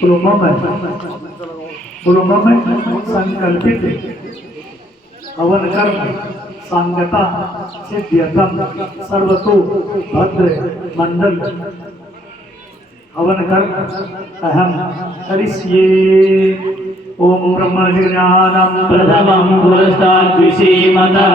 ब्रह्म में संकल्पित हवन कर्म सांगता सिद्ध्यर्थम सर्वतो भद्र मंडल हवन कर्म अहम करिष्ये। ओम ब्रह्म ज्ञानम प्रथमं पुरस्ताद्विषीमतः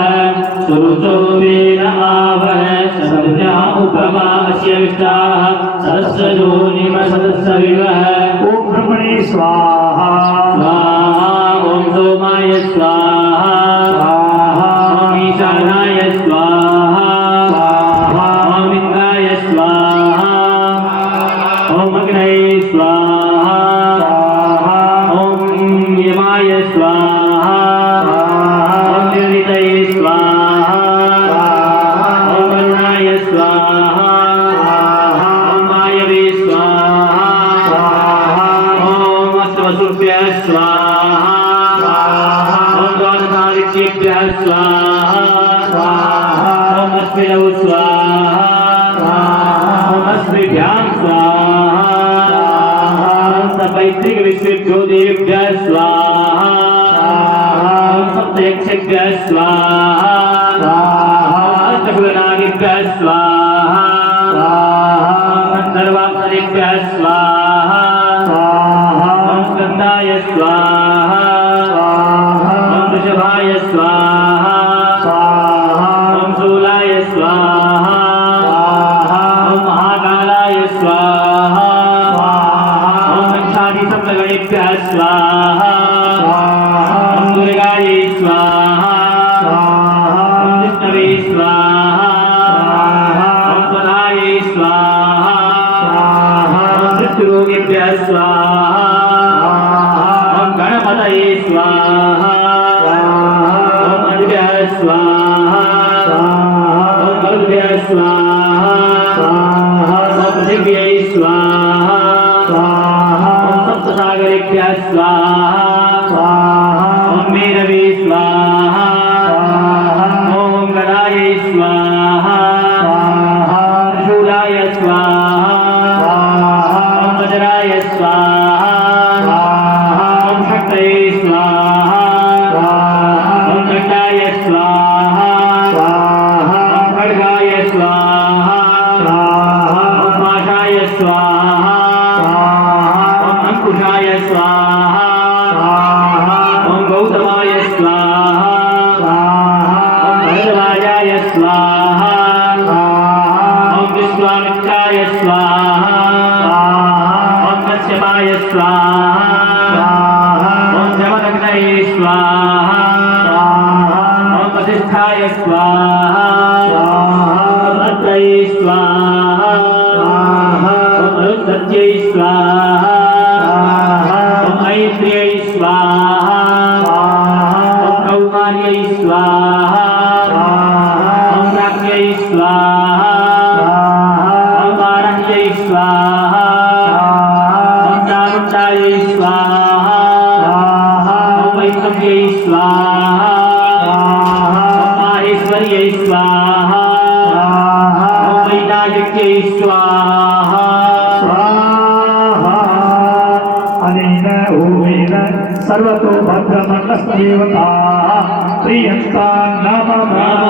सुरुचो वेद आवह संज्ञा उपमास्य विष्टाः सत्सजोनिमसत्सविवः। ओम ब्रह्मणे स्वाहा स्वाहा ओम सोमाय स्वाहा स्वाहा ओम ईशानाय स्वाहा स्वाहा ओम इंद्राय स्वाहा ओम अग्नये स्वाहा ओम यमाय स्वाहा ओम निरितये स्वाहा ओम वरुणाय स्वाहा ओम वायवे स्वाहा ओम अश्वसुभ्यः स्वाहा ओम द्वादशादित्येभ्यः स्वाहा ओम अश्विनौ स्वाहा ओम अश्विभ्यां स्वाहा ओम सपैतृक विश्वेभ्यो देवेभ्यः स्वाहा ओम सप्तयक्षेभ्यः स्वाहा अष्टभुवनादिभ्यः स्वाहा ओम सर्वाक्षरेभ्यः स्वाहा ओम स्कन्दाय स्वाहा ओम वृषभाय स्वाहा ओम शूलाय स्वाहा ओम महाकालाय स्वाहा ओम पंचादि सप्तगणेभ्यः स्वाहा ओम दुर्गायै स्वाहा ओम विष्णवे स्वाहा ओम स्वधायै स्वाहा ओम मृत्युरोगेभ्यः स्वाहा ओम गणपतये स्वाहा ओम अद्भ्यः स्वाहा ओम गरुभ्यः स्वाहा ओम पृथिव्यै स्वाहा ओम सप्तसागरेभ्यः स्वाहा ओम मेरवे स्वाहा ओम गदायै स्वाहा त्रिशूलाय स्वाहा ओम वज्राय स्वाहा ओम शक्तये स्वाहा ओम दण्डाय स्वाहा ओम खड्गाय स्वाहा ओम पाशाय स्वाहा ओम अंकुशाय स्वाहा ओम गौतमाय स्वाहा ओम भरद्वाजाय स्वाहा ओम विश्वामित्राय स्वाहा ओम कश्यपाय स्वाहा ओम जमदग्नये स्वाहा ओम वसिष्ठाय स्वाहा ओम अत्र्ये स्वाहा ओम अरुन्धत्यै स्वाहा ओम मैत्र्यै स्वाहा ओम कौमार्यै स्वाहा ओम राज्ञै स्वाहा ओम वाराह्यै स्वाहा ओम चारुण्डायै स्वाहा ओम वैष्णव्यै स्वाहा ओम माहेश्वर्यै स्वाहा ओम वैनायक्यै स्वाहा। अनेन ओमेन सर्वतो भद्रमन्नस्देवता प्रियन्ता नमः।